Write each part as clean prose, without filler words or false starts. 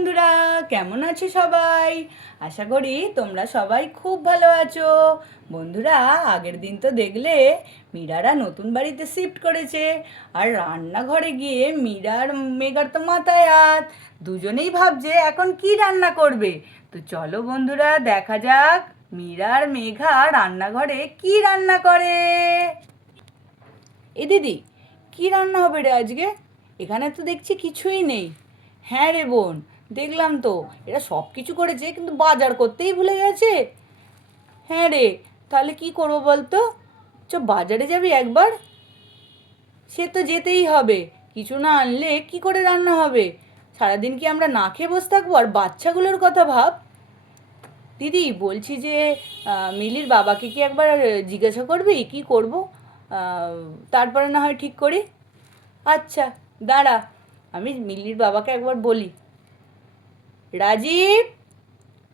বন্ধুরা, কেমন আছো সবাই? আশা করি তোমরা সবাই খুব ভালো আছো। বন্ধুরা, আগের দিন তো দেখলে মীরারা নতুন বাড়িতে শিফট করেছে। আর রান্নাঘরে গিয়ে মীরার মেঘার তো মাথায় হাত। দুজনেই ভাবছে এখন কি রান্না করবে। তো চলো বন্ধুরা, দেখা যাক মীরার মেঘা রান্নাঘরে কি রান্না করে। এ দিদি, কি রান্না হবে রে আজকে? এখানে তো দেখছি কিছুই নেই। হ্যাঁ রে বোন, দেখলাম তো এরা সব কিছু করেছে কিন্তু বাজার করতেই ভুলে গেছে। হ্যাঁ রে, তাহলে কি করবো বলতো? চ বাজারে যাবি একবার। সে তো যেতেই হবে, কিছু না আনলে কি করে রান্না হবে? সারাদিন কি আমরা না খেয়ে বসে থাকবো? আর বাচ্চাগুলোর কথা ভাব। দিদি বলছি যে মিলির বাবাকে কি একবার জিজ্ঞাসা করবি কি করব? আহ, তারপরে না হয় ঠিক করি। আচ্ছা, দাঁড়া, আমি মিল্লির বাবাকে একবার বলি। রাজীব,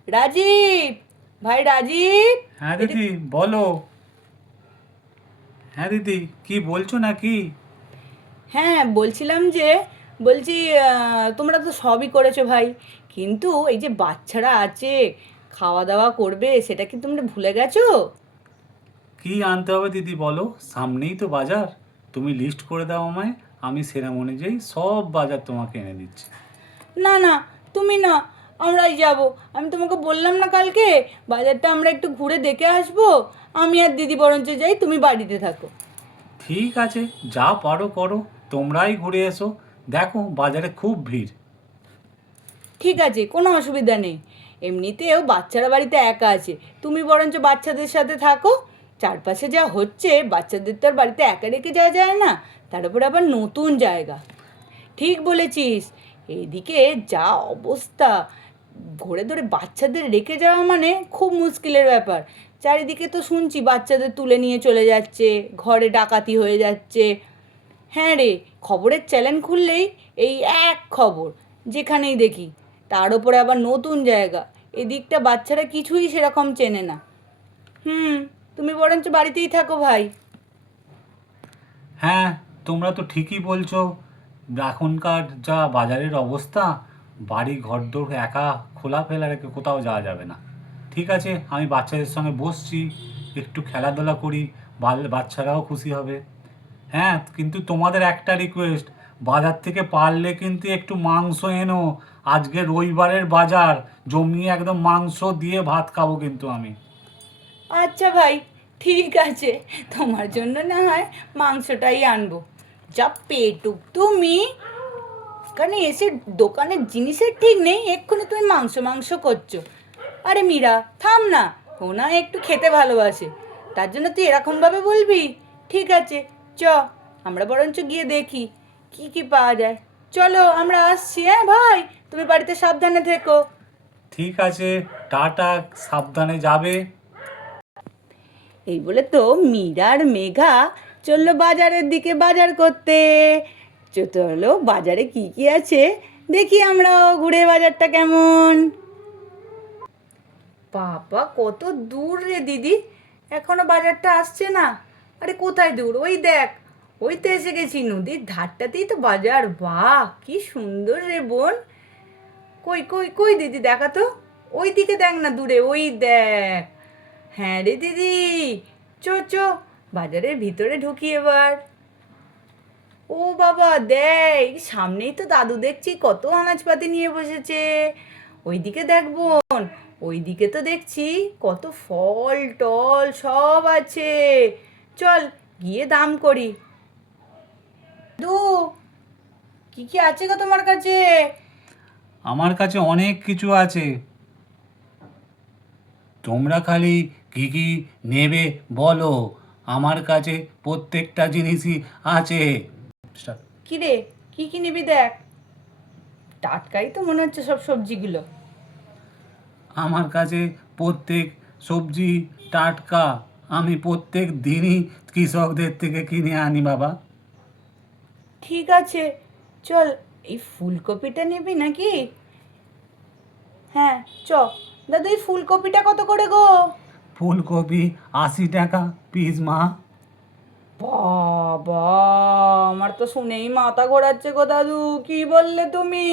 রাজীব, ভাই রাজীব। হ্যাঁ এদিক। দিদি, বলো। হ্যাঁ দিদি, কি বলছো নাকি? হ্যাঁ, বলছিলাম যে, বলছি তোমরা তো সবই করেছো ভাই, কিন্তু এই যে বাচ্চারা আছে, খাওয়া দাওয়া করবে, সেটা কি তোমরা ভুলে গেছো? কি আনতে হবে দিদি বলো, সামনেই তো বাজার। তুমি লিস্ট করে দাও আমায়, আমি সেরকম অনুযায়ী সব বাজার তোমাকে এনে দিচ্ছি। না না, তুমি না, আমরাই যাব। আমি তোমাকে বললাম না কালকে, বাজারটা আমরা একটু ঘুরে দেখে আসবো। আমি আর দিদি বরঞ্চ যাই, তুমি বাড়িতে থাকো। ঠিক আছে, যা পারো করো, তোমরাই ঘুরে এসো। দেখো বাজারে খুব ভিড়। ঠিক আছে, কোনো অসুবিধা নেই। এমনিতেও বাচ্চারা বাড়িতে একা আছে, তুমি বরঞ্চ বাচ্চাদের সাথে থাকো। চারপাশে যা হচ্ছে, বাচ্চাদের তো আর বাড়িতে একা রেখে যাওয়া যায় না। তার উপর আবার নতুন জায়গা। ঠিক বলেছিস। এইদিকে যা অবস্থা, ঘরে ধরে বাচ্চাদের রেখে যাওয়া মানে খুব মুশকিলের ব্যাপার। চারিদিকে তো শুনছি বাচ্চাদের তুলে নিয়ে চলে যাচ্ছে, ঘরে ডাকাতি হয়ে যাচ্ছে। হ্যাঁ রে, খবরের চ্যানেল খুললেই এই এক খবর, যেখানেই দেখি। তার ওপরে আবার নতুন জায়গা, এদিকটা বাচ্চারা কিছুই সেরকম চেনে না। হুম, তুমি বরঞ্চ বাড়িতেই থাকো ভাই। হ্যাঁ, তোমরা তো ঠিকই বলছো। এখনকার যা বাজারের অবস্থা, বাড়ি ঘরদোর একা খোলাফেলা রেখে কোথাও যাওয়া যাবে না। ঠিক আছে, আমি বাচ্চাদের সঙ্গে বসছি, একটু খেলাধুলা করি, বাচ্চারাও খুশি হবে। হ্যাঁ, কিন্তু তোমাদের একটা রিকোয়েস্ট, বাজার থেকে পারলে কিন্তু একটু মাংস এনো। আজকে রবিবারের বাজার, জমিয়ে একদম মাংস দিয়ে ভাত খাবো কিন্তু আমি। আচ্ছা ভাই, ঠিক আছে, তোমার জন্য না হয় মাংসটাই আনবো। যা পেটুক তুমি, এখানে এসে দোকানের জিনিসের ঠিক নেই, এক্ষুনি তুমি মাংস মাংস করছো। আরে মীরা, থাম না। ও না একটু খেতে ভালোবাসে, তার জন্য তুই এরকমভাবে বলবি? ঠিক আছে, চ, আমরা বরঞ্চ গিয়ে দেখি কি কি পাওয়া যায়। চলো আমরা আসছি, হ্যাঁ ভাই, তুমি বাড়িতে সাবধানে থেকো। ঠিক আছে, টাটা, সাবধানে যাবে। এই বলে তো মীরা আর মেঘা চললো বাজারের দিকে বাজার করতে। চলো বাজারে কি কি আছে দেখি আমরাও ঘুরে, বাজারটা কেমন। বাবা, কত দূর রে দিদি, এখনো বাজারটা আসছে না? আরে কোথায় দূর, ওই দেখ, ওই তো এসে গেছি, নদীর ধারটাতেই তো বাজার। বাহ, কি সুন্দর রে বোন। কই কই কই দিদি, দেখা তো, ওই দিকে দেখ না, দূরে ওই দেখ। হ্যাঁ রে দিদি, চো চো, বাজারের ভিতরে ঢুকি এবার। ও বাবা, দেখ সামনেই তো দাদু দেখছি কত আনাজপাতি নিয়ে বসেছে। ওইদিকে দেখ বোন, ওইদিকে তো দেখছি কত ফল টল সব আছে। চল গিয়ে দাম করি। দু, কি কি আছে গো তোমার কাছে? আমার কাছে অনেক কিছু আছে, তোমরা খালি কি কি নেবে বলো। আমার কাছে প্রত্যেকটা জিনিসই আছে। কি রে, কি কি নিবি দেখ? টাটকাই তো মনে হচ্ছে সব সবজিগুলো। আমার কাছে প্রত্যেক সবজি টাটকা, আমি প্রত্যেক দিনই কৃষকদের থেকে কিনে আনি বাবা। ঠিক আছে, চল, এই ফুলকপিটা নিবি নাকি? হ্যাঁ, চ। দাদা, এই ফুলকপিটা কত করে গো? ফুলকপি 80 টাকা পিস মা। বাবা, আমার তো শুনেই মাথা ঘোরাচ্ছে গো দাদু, কি বললে তুমি?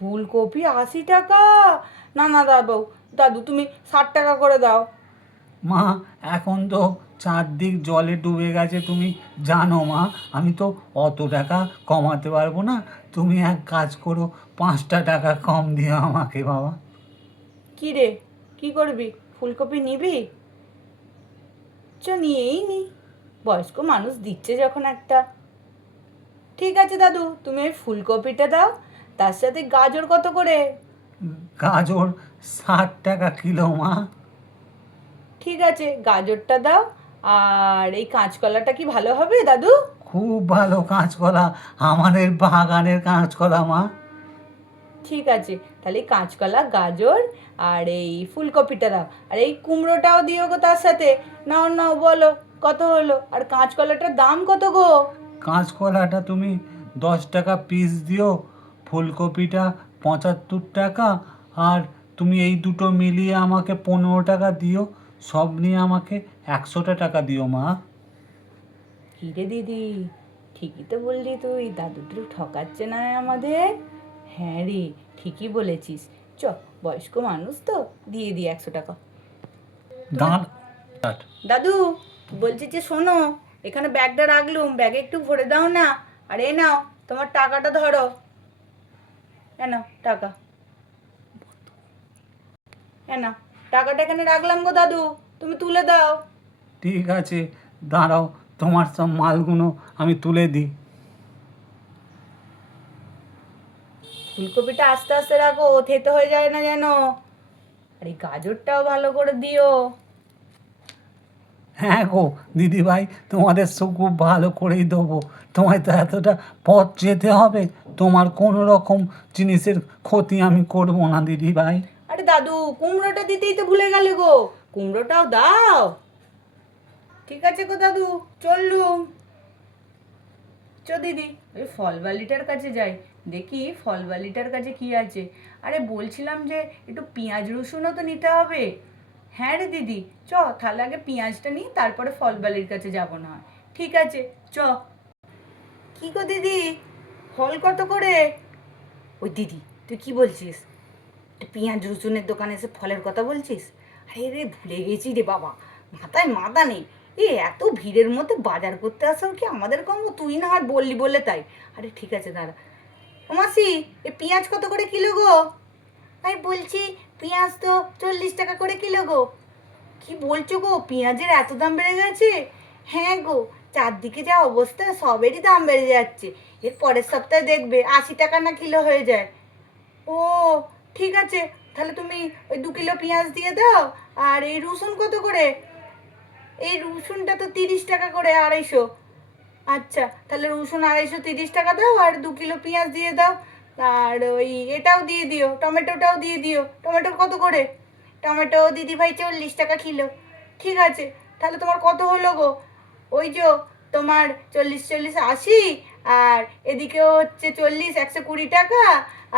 ফুলকপি 80 টাকা? না না দাদু, দাদু তুমি 60 টাকা করে দাও। মা, এখন তো চারদিক জলে ডুবে গেছে, তুমি জানো মা। আমি তো অত টাকা কমাতে পারবো না। তুমি এক কাজ করো, 5টা টাকা কম দিও আমাকে বাবা। কি রে, কি করবি? ফুলকপি নিবি? নিয়েই নি, বয়স্ক মানুষ দিচ্ছে যখন একটা। ঠিক আছে দাদু, তুমি ওই ফুলকপিটা দাও, তার সাথে গাজর কত করে? গাজর 60 টাকা কিলো মা। ঠিক আছে, গাজরটা দাও। আর এই কাঁচকলাটা কি ভালো হবে দাদু? খুব ভালো কাঁচকলা, আমাদের বাগানের কাঁচকলা মা। ঠিক আছে, তাহলে এই কাঁচকলা, গাজর আর এই ফুলকপিটা দাও। আর এই কুমড়োটাও দিও গো তার সাথে। নাও নাও, বলো কত হলো? আর কাঁচকলাটার দাম কত গো? কাঁচকলাটা তুমি 10 টাকা পিস দিও, ফুলকপিটা 75 টাকা, আর তুমি এই দুটো মিলিয়ে আমাকে 15 টাকা দিও। সব নিয়ে আমাকে 100টা টাকা দিও মা। হিরে দিদি, ঠিকই তো বললি তুই, দাদু তো ঠকাচ্ছে না আমাদের। হ্যাঁ রে, ঠিকই বলেছিস। চ, বয়স্ক মানুষ তো, দিয়ে দিই 100 টাকা। দাঁড়। দাদু, বলছি যে শোনো, এখানে ব্যাগটা রাখলুম, ব্যাগে একটু ভরে দাও না। আর এই নাও, তোমার টাকাটা ধরো। এ নাও টাকা, এ নাও টাকাটা এখানে রাখলাম গো দাদু, তুমি তুলে দাও। ঠিক আছে, দাঁড়াও, তোমার সব মালগুলো আমি তুলে দিই। ফুলকপিটা আস্তে আস্তে রাখো, থেতে হয়ে যায় না যেন। আর এই গাজরটাও ভালো করে দিও। হ্যাঁ গো দিদিভাই, তোমাদের সব খুব ভালো করেই দেবো। তোমায় তো এতটা পথ যেতে হবে, তোমার কোনো রকম জিনিসের ক্ষতি আমি করবো না দিদিভাই। আরে দাদু, কুমড়োটা দিতেই তো ভুলে গেলে গো, কুমড়োটাও দাও। ঠিক আছে গো দাদু, চললুম। দিদি, ওই ফলবালিটার কাছে যাই, দেখি ফলবালিটার কাছে কি আছে। আরে বলছিলাম যে একটু পেঁয়াজ রসুনও তো নিতে হবে। হ্যাঁ রে দিদি, তাহলে আগে পেঁয়াজটা নিই, তারপরে ফলবালির কাছে যাবো না হয়। ঠিক আছে, চ। কি গো দিদি, ফল কত করে? ওই দিদি, তুই কি বলছিস? তুই পেঁয়াজ রসুনের দোকানে এসে ফলের কথা বলছিস? আরে রে, ভুলে গেছি রে বাবা, মাথায় মাথা নেই। এত ভিড়ের মধ্যে বাজার করতে আসাও কি আমাদের কম? তুই না হয় বললি বলে তাই। আরে ঠিক আছে দাঁড়া। ও মাসি, এ পেঁয়াজ কত করে কিলো গো? আমি বলছি পেঁয়াজ তো 40 টাকা করে কিলো গো। কি বলছো গো, পেঁয়াজের এত দাম বেড়ে গেছে? হ্যাঁ গো, চারদিকে যা অবস্থা, সবেরই দাম বেড়ে যাচ্ছে। এর পরের সপ্তাহে দেখবে 80 টাকা না কিলো হয়ে যায়। ও, ঠিক আছে, তাহলে তুমি ওই 2 কিলো পেঁয়াজ দিয়ে দাও। আর এই রসুন কত করে? এই রসুনটা তো 30 টাকা করে, 250। আচ্ছা, তাহলে রসুন 250 30 টাকা দাও, আর 2 কিলো পেঁয়াজ দিয়ে দাও। আর ওই এটাও দিয়ে দিও, টমেটোটাও দিয়ে দিও। টমেটো কত করে? টমেটো দিদি ভাই 40 টাকা কিলো। ঠিক আছে, তাহলে তোমার কত হলো গো? ওই যে তোমার 40 40 80, আর এদিকেও হচ্ছে 40 120 টাকা,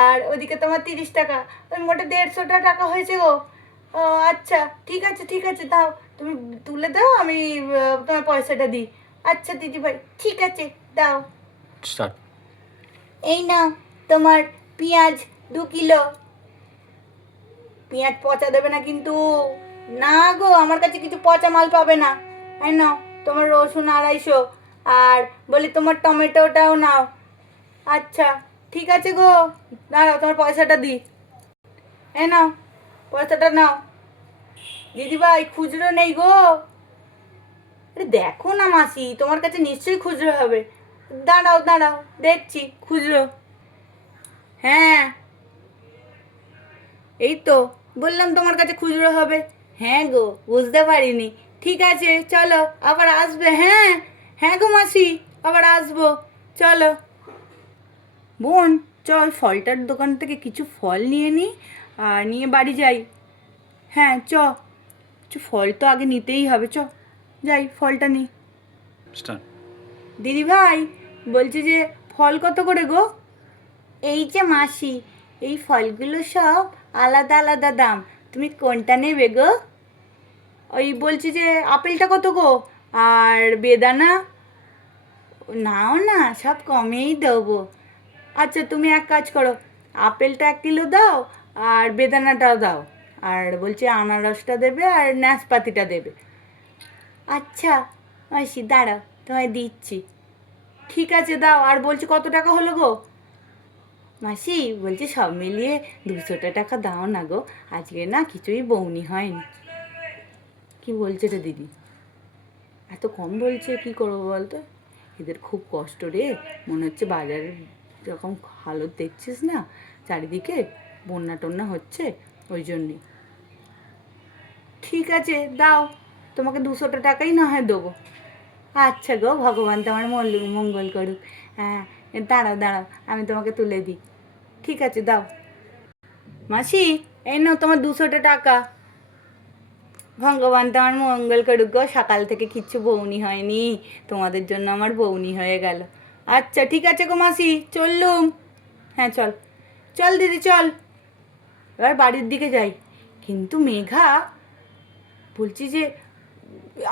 আর ওদিকে তোমার 30 টাকা। ওই মোটে 150টা টাকা হয়েছে গো। ও আচ্ছা, ঠিক আছে ঠিক আছে, দাও, তুমি তুলে দাও, আমি তোমার পয়সাটা দিই। আচ্ছা দিদি ভাই, ঠিক আছে, দাও। স্টার্ট। এই নাও তোমার পেঁয়াজ 2 কিলো। পেঁয়াজ পচা দেবে না কিন্তু। না গো, আমার কাছে কিছু পচা মাল পাবে না। এই নাও তোমার রসুন 250, আর বলি তোমার টমেটোটাও নাও। আচ্ছা, ঠিক আছে গো, দাঁড়াও তোমার পয়সাটা দিই। এই নাও, পয়সাটা নাও। দিদিভাই, খুচরো নেই গো। আরে দেখো না মাসি, তোমার কাছে নিশ্চয়ই খুচরো হবে। দাঁড়াও দাঁড়াও, দেখছি খুচরো। হ্যাঁ, এই তো বললাম তোমার কাছে খুচরো হবে। হ্যাঁ গো, বুঝতে পারিনি। ঠিক আছে, চলো আবার আসবে। হ্যাঁ, হ্যাঁ গো মাসি, আবার আসবো। চলো বোন, চল ফলটার দোকান থেকে কিছু ফল নিয়ে নিই, আর নিয়ে বাড়ি যাই। হ্যাঁ ফল তো আগে নিতেই হবে, যাই ফলটা নিই। স্টার্ট। দিদি ভাই, বলছি যে ফল কত করে গো? এই যে মাসি, এই ফলগুলো সব আলাদা আলাদা দাম, তুমি কোনটা নেবে গো? ওই বলছি যে আপেলটা কত গো? আর বেদানা? নাও না, সব কমেই দেবো। আচ্ছা, তুমি এক কাজ করো, আপেলটা 1 কিলো দাও, আর বেদানাটাও দাও, আর বলছে আনারসটা দেবে, আর নাশপাতিটা দেবে। আচ্ছা মাসি, দাঁড়াও তোমায় দিচ্ছি। ঠিক আছে দাও। আর বলছি কত টাকা হলো গো? মাসি বলছি সব মিলিয়ে 200 টাকা দাও না গো, আজকে না কিছুই বউনি হয়নি। কি বলছে রে দিদি, এত কম বলছে, কি করবো বলতো? এদের খুব কষ্ট রে, মনে হচ্ছে বাজারের যখন হালত দেখছিস না চারিদিকে, বন্যা টন্যা হচ্ছে, ওই জন্যে। ঠিক আছে দাও, তোমাকে 200 টাকাই না হয় দেবো। আচ্ছা গো, ভগবান তোমার মঙ্গল করুক। হ্যাঁ, দাঁড়াও দাঁড়াও, আমি তোমাকে তুলে দিই। ঠিক আছে দাও। মাসি, এই নাও তোমার 200 টাকা। ভগবান তোমার মঙ্গল করুক গো, সকাল থেকে কিচ্ছু বউনি হয়নি, তোমাদের জন্য আমার বউনি হয়ে গেল। আচ্ছা ঠিক আছে গো মাসি, চললুম। হ্যাঁ চল, চল দিদি চল, এবার বাড়ির দিকে যাই। কিন্তু মেঘা, বলছি যে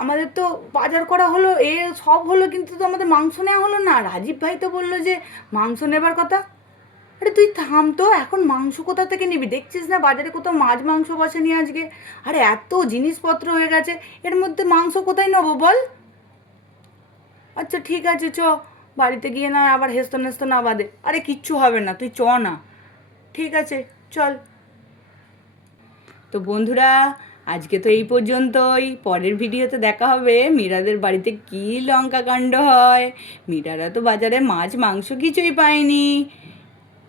আমাদের তো বাজার করা হলো, এ সব হলো, কিন্তু তো আমাদের মাংস নেওয়া হলো না। রাজীব ভাই তো বললো যে মাংস নেবার কথা। আরে তুই থাম তো, এখন মাংস কোথা থেকে নিবি? দেখছিস না বাজারে কোথাও মাছ মাংস বসেনি আজকে। আরে এত জিনিসপত্র হয়ে গেছে, এর মধ্যে মাংস কোথায় নেবো বল? আচ্ছা ঠিক আছে চ, বাড়িতে গিয়ে না আবার হেস্ত নেস্ত না বাদে। আরে কিচ্ছু হবে না, তুই চ না। ঠিক আছে চল। তো বন্ধুরা, আজকে তো এই পর্যন্তই। পরের ভিডিওতে দেখা হবে মীরাদের বাড়িতে কী লঙ্কা কাণ্ড হয়। মীরারা তো বাজারে মাছ মাংস কিছুই পায়নি।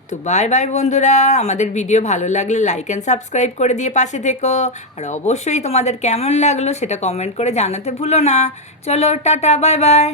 তো বাই বাই বন্ধুরা, আমাদের ভিডিও ভালো লাগলে লাইক অ্যান্ড সাবস্ক্রাইব করে দিয়ে পাশে থেকো। আর অবশ্যই তোমাদের কেমন লাগলো সেটা কমেন্ট করে জানাতে ভুলো না। চলো টাটা, বাই বাই।